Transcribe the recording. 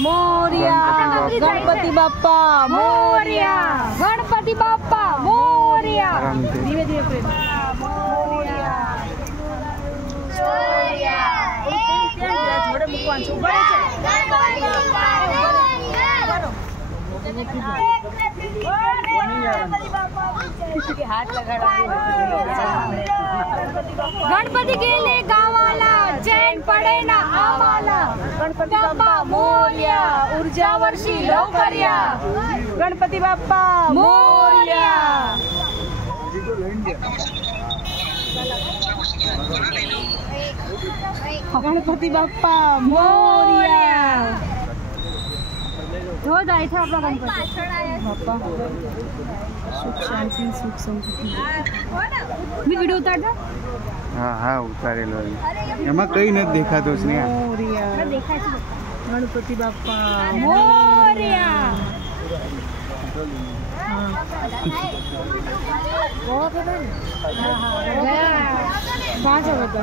मोरया। गणपति बाप्पा मोरया। गणपति बाप्पा मोरया। धीरे धीरे मोरया। जोड़े मुकवान छो बड़े छे। हाथ गणपति गेले गावाला चैन पडे ना आम्हाला। गणपती बाप्पा मोरया। ऊर्जा वर्षी लवकर या। गणपती बाप्पा मोरया। गणपती बाप्पा मोरया। हो जायचं आपला गणपती बाप्पा सुख शांति सुख समृद्धि। मी व्हिडिओ उतारता। हाँ हाँ उतारेलो एमा कई न देखातो ज नहीं। मोरया। गणपति बाप्पा मोरया। पांच बता